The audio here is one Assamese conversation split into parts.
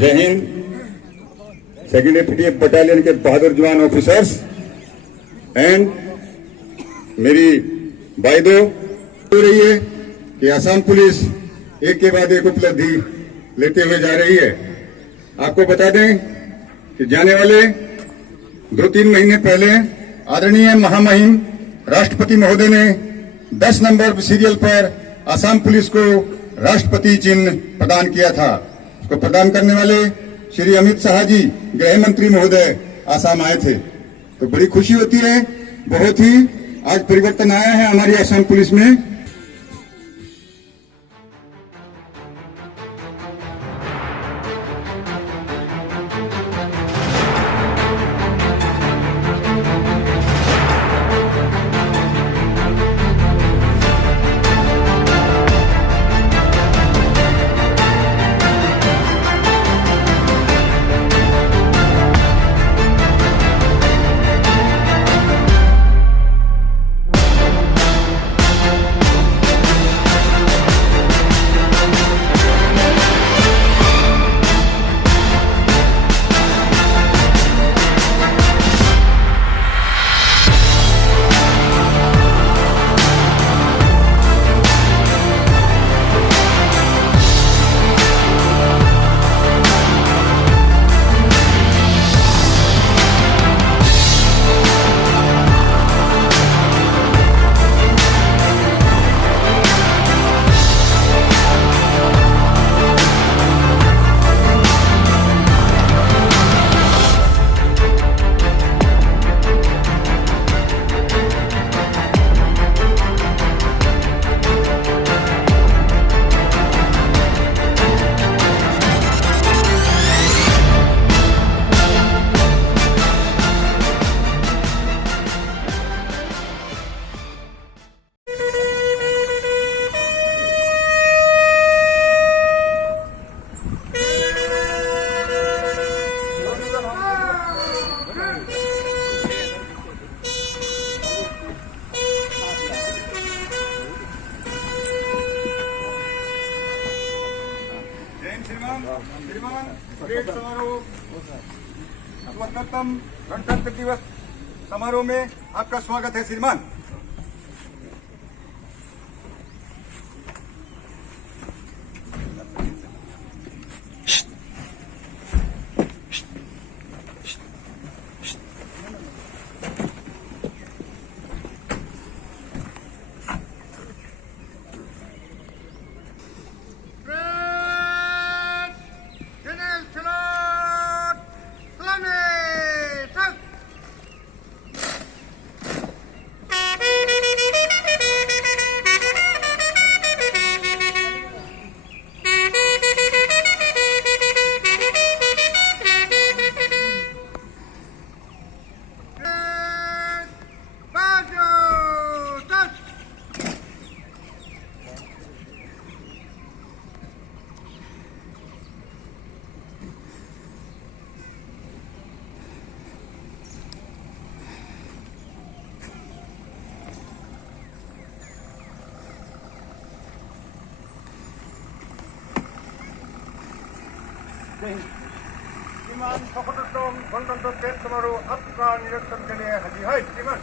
जय हिंद। सेकेंड एफटीएफ बटालियन के बहादुर जवान ऑफिसर्स एंड मेरी वायदो हो रही है कि आसाम पुलिस एक के बाद एक उपलब्धि लेते हुए जा रही है। आपको बता दें कि जाने वाले 2-3 महीने पहले आदरणीय महामहिम राष्ट्रपति महोदय ने 10 नंबर सीरियल पर आसाम पुलिस को राष्ट्रपति चिन्ह प्रदान किया था। उसको प्रदान करने वाले श्री अमित शाह जी गृह मंत्री महोदय आसाम आए थे, तो बड़ी खुशी होती है। बहुत ही आज परिवर्तन आया है हमारी आसाम पुलिस में। गणतंत्र दिवस समारोह में आपका स्वागत है श्रीमान। श्रीमान সকলতম গণতন্ত্র দিবস समारोह आपका निरीक्षण के लिए हाजिर है श्रीमान।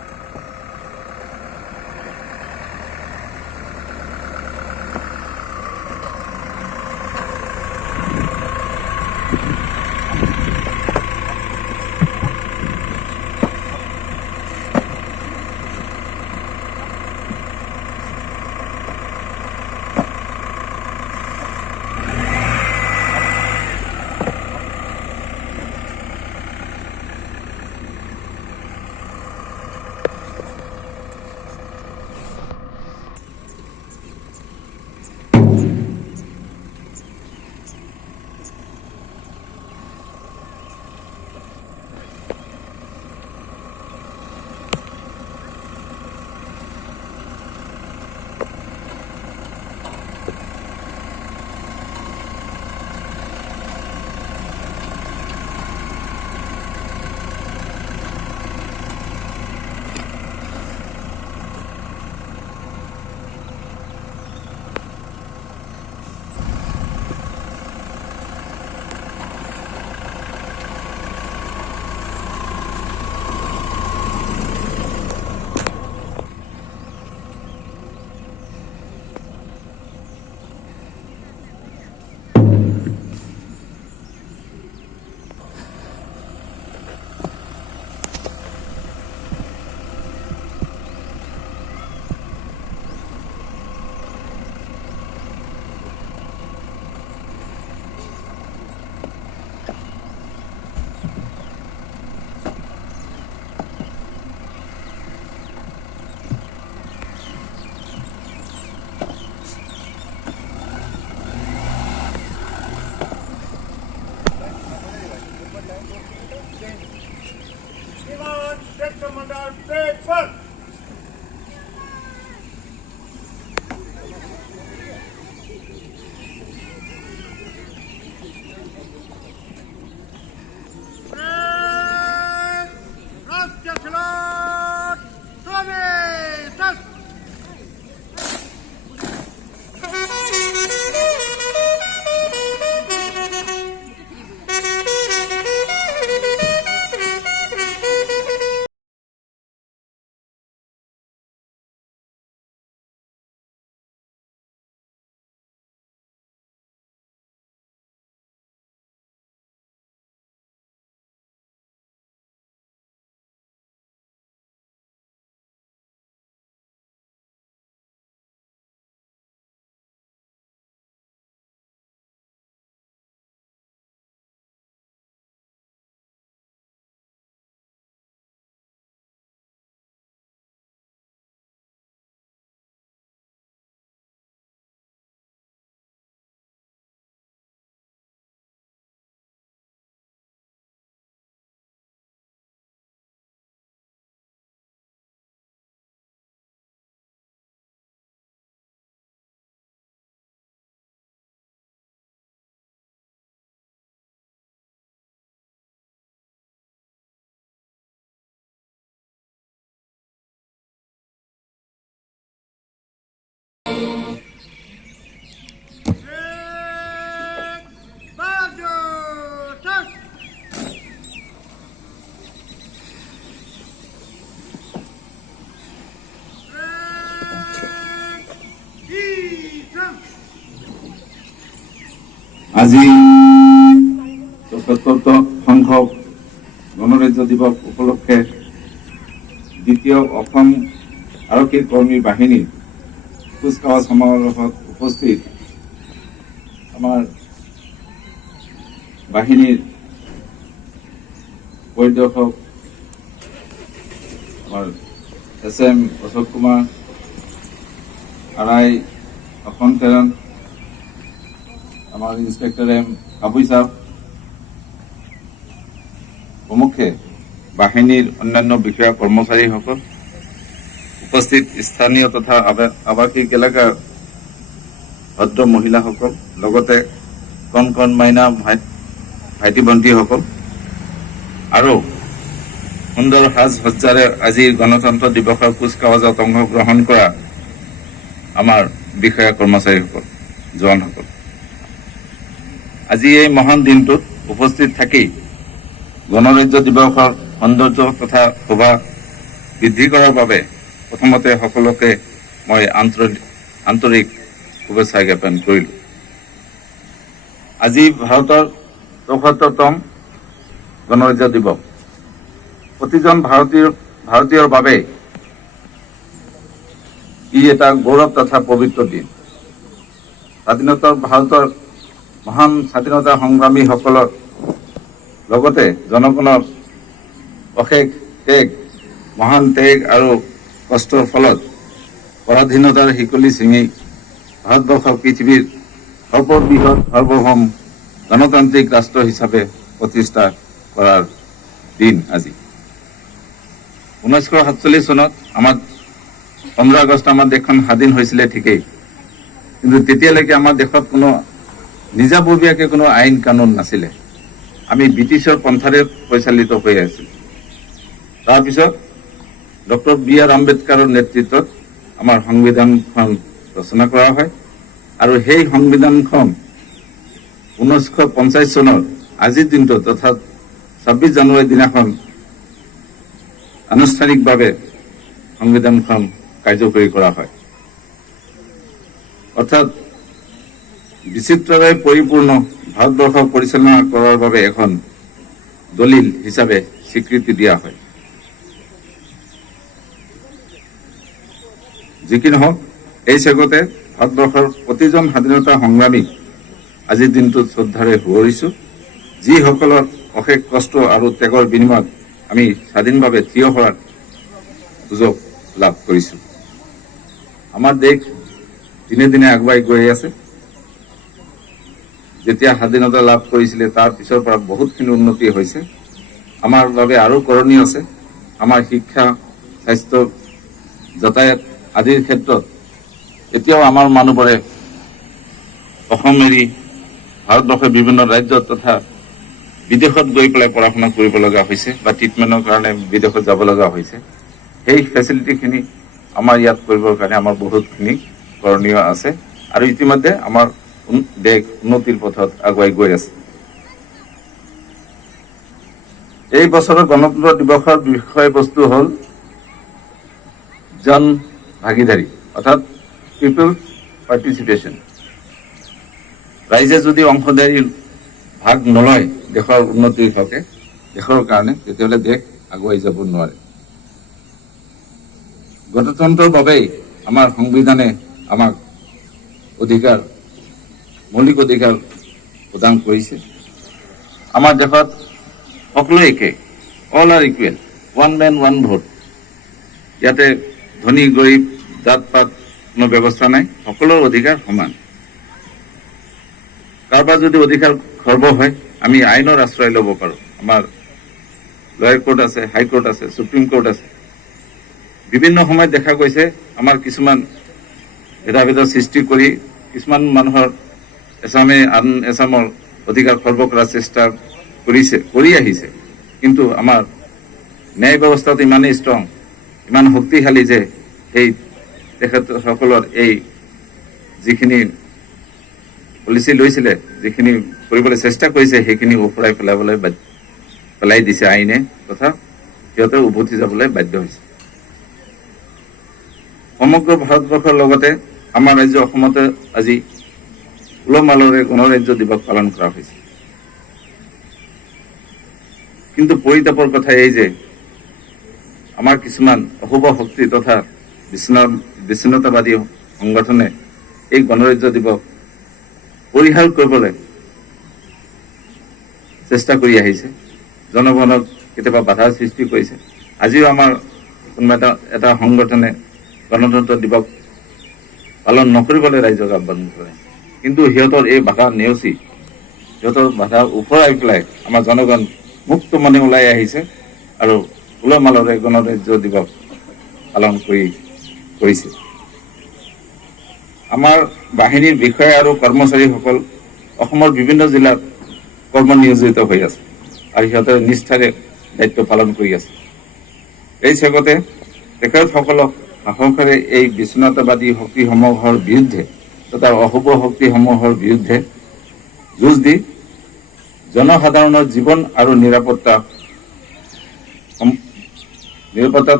আজি ৭৭তম সংখ্যক গণৰাজ্য দিৱস উপলক্ষে দ্বিতীয় অসম আৰক্ষী কৰ্মী বাহিনীৰ কুচকাৱাজ সমাৰোহত উপস্থিত আমাৰ বাহিনীৰ পৰিদৰ্শক আমাৰ SM অশোক কুমাৰ, RI অসম তেৰণ, আমাৰ ইন্সপেক্টৰ M কাপুই সাহেব প্ৰমুখে বাহিনীৰ অন্যান্য বিষয়া কৰ্মচাৰীসকল, উপস্থিত স্থানীয় তথা আৱাসিক এলেকাৰ ভদ্ৰ মহিলাসকল, লগতে কণ কণ মাইনা ভাইটি ভণ্টিসকল আৰু সুন্দৰ সাজ সজ্জাৰে আজিৰ গণতন্ত্ৰ দিৱসৰ কুচকাৱাজত অংশগ্ৰহণ কৰা আমাৰ বিষয়া কৰ্মচাৰীসকল, জোৱানসকল, আজি এই মহান দিনটোত উপস্থিত থাকি গণৰাজ্য দিৱসৰ সৌন্দৰ্য তথা শোভা বৃদ্ধি কৰাৰ বাবে প্ৰথমতে সকলোকে মই আন্তৰিক শুভেচ্ছা জ্ঞাপন কৰিলোঁ। আজি ভাৰতৰ ৭৪তম গণৰাজ্য দিৱস প্ৰতিজন ভাৰতীয়ৰ বাবে ই এটা গৌৰৱ তথা পবিত্ৰ দিন। স্বাধীনতাৰ ভাৰতৰ মহান স্বাধীনতা সংগ্ৰামীসকলৰ লগতে জনগণৰ অশেষ মহান ত্যাগ আৰু কষ্টৰ ফলত পৰাধীনতাৰ শিকলি ছিঙি ভাৰতবৰ্ষক পৃথিৱীৰ সৰ্ববৃহৎ সাৰ্বভৌম গণতান্ত্ৰিক ৰাষ্ট্ৰ হিচাপে প্ৰতিষ্ঠা কৰাৰ দিন আজি। 1947 চনত আমাৰ 15 আগষ্ট আমাৰ দেশখন স্বাধীন হৈছিলে ঠিকেই, কিন্তু তেতিয়ালৈকে আমাৰ দেশত কোনো নিজাববীয়াকৈ কোনো আইন কানুন নাছিলে। আমি ব্ৰিটিছৰ পন্থাৰে পৰিচালিত হৈ আছিলোঁ। তাৰপিছত ডক্টৰ B.R. আম্বেদকাৰৰ নেতৃত্বত আমাৰ সংবিধানখন ৰচনা কৰা হয় আৰু সেই সংবিধানখন 1950 চনৰ আজিৰ দিনটোত অৰ্থাৎ 26 জানুৱাৰীৰ দিনাখন আনুষ্ঠানিকভাৱে সংবিধানখন কাৰ্যকৰী কৰা হয়। অৰ্থাৎ বিচিত্ৰৰে পৰিপূৰ্ণ ভাৰতবৰ্ষক পৰিচালনা কৰাৰ বাবে এখন দলিল হিচাপে স্বীকৃতি দিয়া হয়। যি কি নহওক, এই চেগতে ভাৰতবৰ্ষৰ প্ৰতিজন স্বাধীনতা সংগ্ৰামীক আজিৰ দিনটোত শ্ৰদ্ধাৰে সুঁৱৰিছোঁ, যিসকলৰ অশেষ কষ্ট আৰু ত্যাগৰ বিনিময়ত আমি স্বাধীনভাৱে থিয় হোৱাৰ সুযোগ লাভ কৰিছোঁ। আমাৰ দেশ দিনে দিনে আগুৱাই গৈ আছে। যেতিয়া স্বাধীনতা লাভ কৰিছিলে তাৰ পিছৰ পৰা বহুতখিনি উন্নতি হৈছে। আমাৰ বাবে আৰু কৰণীয় আছে। আমাৰ শিক্ষা, স্বাস্থ্য, যাতায়াত আদিৰ ক্ষেত্ৰত এতিয়াও আমাৰ মানুহবোৰে অসম এৰি ভাৰতবৰ্ষৰ বিভিন্ন ৰাজ্যত তথা বিদেশত গৈ পেলাই পঢ়া শুনা কৰিব লগা হৈছে বা ট্ৰিটমেণ্টৰ কাৰণে বিদেশত যাব লগা হৈছে। সেই ফেচিলিটিখিনি আমাৰ ইয়াত কৰিবৰ কাৰণে আমাৰ বহুতখিনি কৰণীয় আছে আৰু ইতিমধ্যে আমাৰ দেশ উন্নতিৰ পথত আগুৱাই গৈ আছে। এই বছৰৰ গণতন্ত্ৰ দিৱসৰ বিষয়বস্তু হ'ল জন ভাগিদাৰী, অৰ্থাৎ পিপল পাৰ্টিচিপেশ্যন। ৰাইজে যদি অংশীদাৰী ভাগ নলয় দেশৰ উন্নতিৰ হকে, দেশৰ কাৰণে, তেতিয়াহ'লে দেশ আগুৱাই যাব নোৱাৰে। গণতন্ত্ৰৰ বাবেই আমাৰ সংবিধানে আমাক মৌলিক অধিকাৰ প্ৰদান কৰিছে। আমাৰ দেশত সকলো একে, all are equal, one man one vote. ইয়াতে ধনী গৰীব জাত পাত কোনো ব্যৱস্থা নাই, সকলোৰ অধিকাৰ সমান। কাৰোবাৰ যদি অধিকাৰ খৰ্ব হয় আমি আইনৰ আশ্ৰয় ল'ব পাৰোঁ। আমাৰ লয়াৰ কোৰ্ট আছে, হাইকোৰ্ট আছে, সুপ্ৰিম কোৰ্ট আছে। বিভিন্ন সময়ত দেখা গৈছে আমাৰ কিছুমান ভেদাভেদৰ সৃষ্টি কৰি কিছুমান মানুহৰ এছামে আন এছামৰ অধিকাৰ খৰ্ব কৰাৰ চেষ্টা কৰি আহিছে, কিন্তু আমাৰ ন্যায় ব্যৱস্থাটো ইমানেই ষ্ট্ৰং, ইমান শক্তিশালী যে সেই তেখেতসকলৰ এই যিখিনি পলিচি লৈছিলে, যিখিনি কৰিবলৈ চেষ্টা কৰিছে, সেইখিনি ওফৰাই পেলাই দিছে আইনে, তথা সিহঁতে উভতি যাবলৈ বাধ্য হৈছে। সমগ্ৰ ভাৰতবৰ্ষৰ লগতে আমাৰ ৰাজ্য অসমতে আজি উলহ-মালহেৰে গণৰাজ্য দিৱস পালন কৰা হৈছে। কিন্তু পৰিতাপৰ কথা এই যে আমাৰ কিছুমান অশুভ শক্তি তথা বিচ্ছিন্নতাবাদী সংগঠনে এই গণৰাজ্য দিৱস পৰিহাৰ কৰিবলৈ চেষ্টা কৰি আহিছে, জনগণক কেতিয়াবা বাধাৰ সৃষ্টি কৰিছে। আজিও আমাৰ কোনোবা এটা সংগঠনে গণতন্ত্ৰ দিৱস পালন নকৰিবলৈ ৰাইজক আহ্বান কৰে, কিন্তু সিহঁতৰ এই বাধা নেওচি সিহঁতৰ বাধা উফৰাই পেলাই আমাৰ জনগণ মুক্ত মনে ওলাই আহিছে আৰু উলহ-মালহেৰে গণৰাজ্য দিৱস পালন কৰিছে। আমাৰ বাহিনীৰ বিষয়া আৰু কৰ্মচাৰীসকল অসমৰ বিভিন্ন জিলাত কৰ্ম নিয়োজিত হৈ আছে আৰু সিহঁতে নিষ্ঠাৰে দায়িত্ব পালন কৰি আছে। এই চেগতে তেখেতসকলক সাহসেৰে এই বিচ্ছিন্নতাবাদী শক্তিসমূহৰ বিৰুদ্ধে তথা অশুভ শক্তিসমূহৰ বিৰুদ্ধে যুঁজ দি জনসাধাৰণৰ জীৱন আৰু নিৰাপত্তা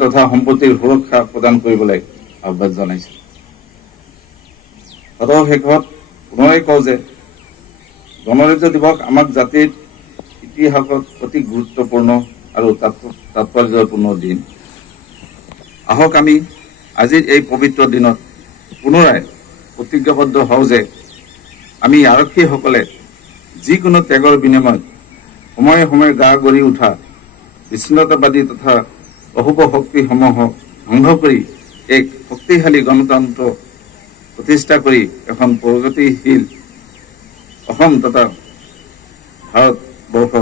তথা সম্পত্তিৰ সুৰক্ষা প্ৰদান কৰিবলৈ আহ্বান জনাইছে। শেষত পুনৰাই কওঁ যে গণৰাজ্য দিৱস আমাক জাতিৰ ইতিহাসত অতি গুৰুত্বপূৰ্ণ আৰু তাৎপৰ্যপূৰ্ণ দিন। আহক আমি আজিৰ এই পবিত্ৰ দিনত পুনৰাই প্ৰতিজ্ঞাবদ্ধ হওঁ যে আমি আৰক্ষীসকলে যিকোনো ত্যাগৰ বিনিময়ত সময়ে সময়ে গা গঢ়ি উঠা বিচ্ছিন্নতাবাদী তথা অশুভ শক্তিসমূহক ধ্বংস কৰি এক শক্তিশালী গণতন্ত্ৰ প্ৰতিষ্ঠা কৰি এখন প্ৰগতিশীল অসম তথা ভাৰতবৰ্ষ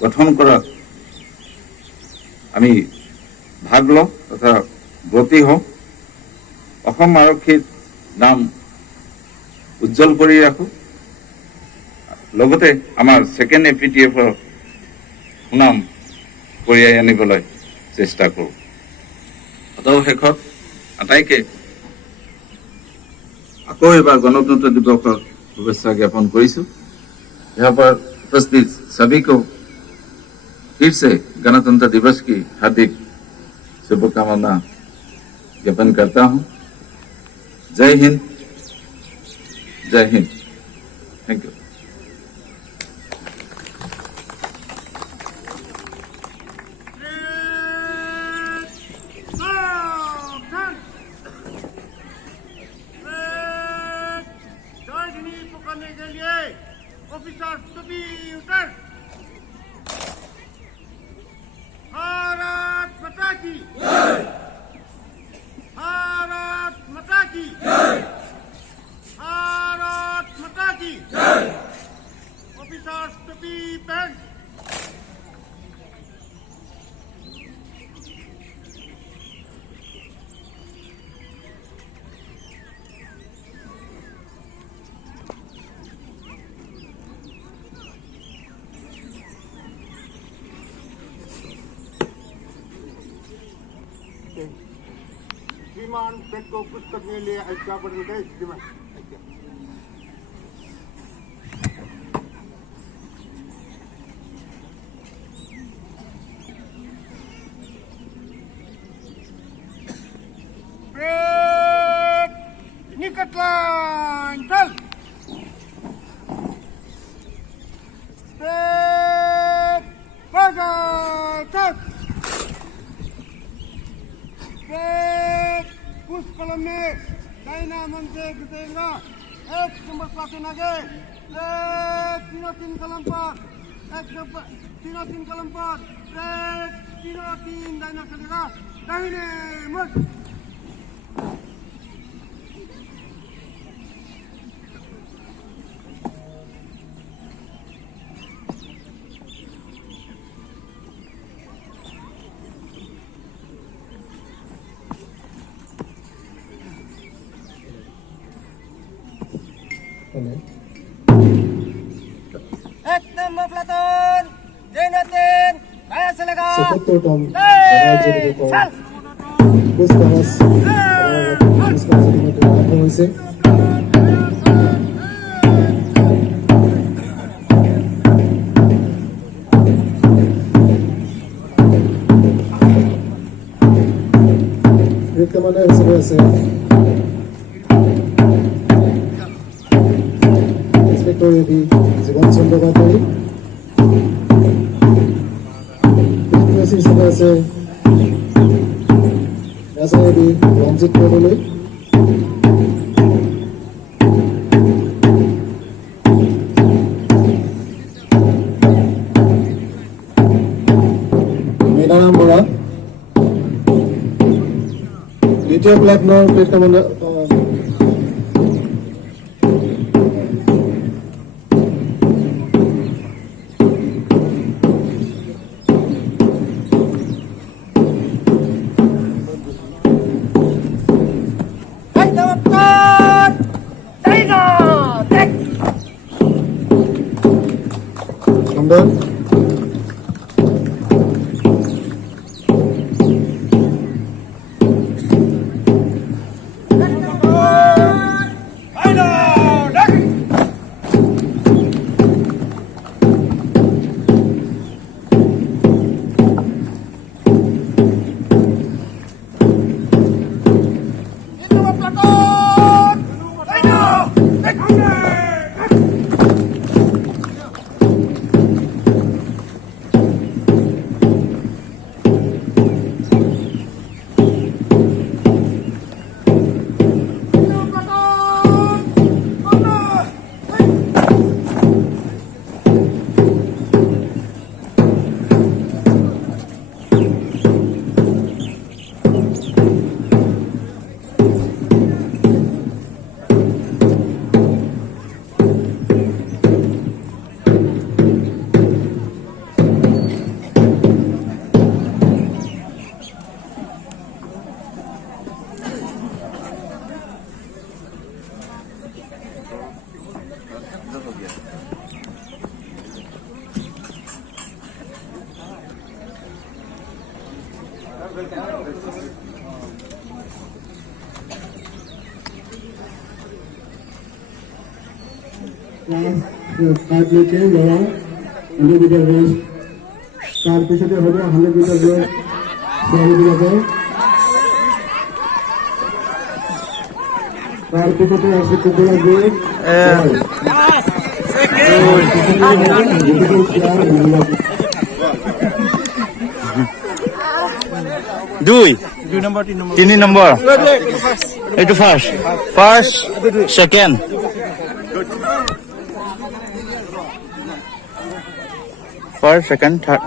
গঠন কৰাত আমি ভাগ লওঁ তথা ব্ৰতী হওঁ। অসম আৰক্ষীৰ নাম উজ্জ্বল কৰি ৰাখোঁ, লগতে আমাৰ ছেকেণ্ড APTF-ৰ সুনাম কঢ়িয়াই আনিবলৈ চেষ্টা কৰোঁ। শেষত আটাইকে আকৌ এবাৰ গণতন্ত্ৰ দিৱসৰ शुभेच्छा ज्ञापन करूँ। यहाँ पर उपस्थित सभी को फिर से गणतंत्र दिवस की हार्दिक शुभकामना ज्ञापन करता हूँ। जय हिंद, जय हिंद। Thank you. करने के लिए ऑफिसर सभी उतर। भारत माता की जय, भारत माता की जय, भारत माता की जय। ऑफिसर सभी पहन। श्रीमान पेट को पुस्तक में लिए अध्यापन गए श्रीमान निकट लाइन चल। चल उस कलम में दाहिना मन से गुजरेगा। एक नंबर पाते आगे तीनों तीन कलम पर तीनों तीन कलम पर तीनों तीन दाहिना चलेगा दाहिने मुड़। एक number platoon Jonathan kaya sila Seputo Tom Raja Diko Puskamas Puskamas Diko Ano হৈছে Rekomendasi আছে ইন্সপেক্টর এডি জীবন চন্দ্র কাটারি, প্রেস হিসেবে আছে এসআই এডি রঞ্জিত বদলৈ, মীনাৰাম বৰা, দ্বিতীয় প্লাটুনৰ প্লেট কমাণ্ডাৰ সুন্দর, কার্ড নিচে যারা 100 মিটার রেস, তার পিছনে হবে 100 মিটার রেস, তার পিছনে আছে কুকুরা গ্রুপ, তিনি নম্বর এইটো ফার্স্ট সেকেন্ড থার্ড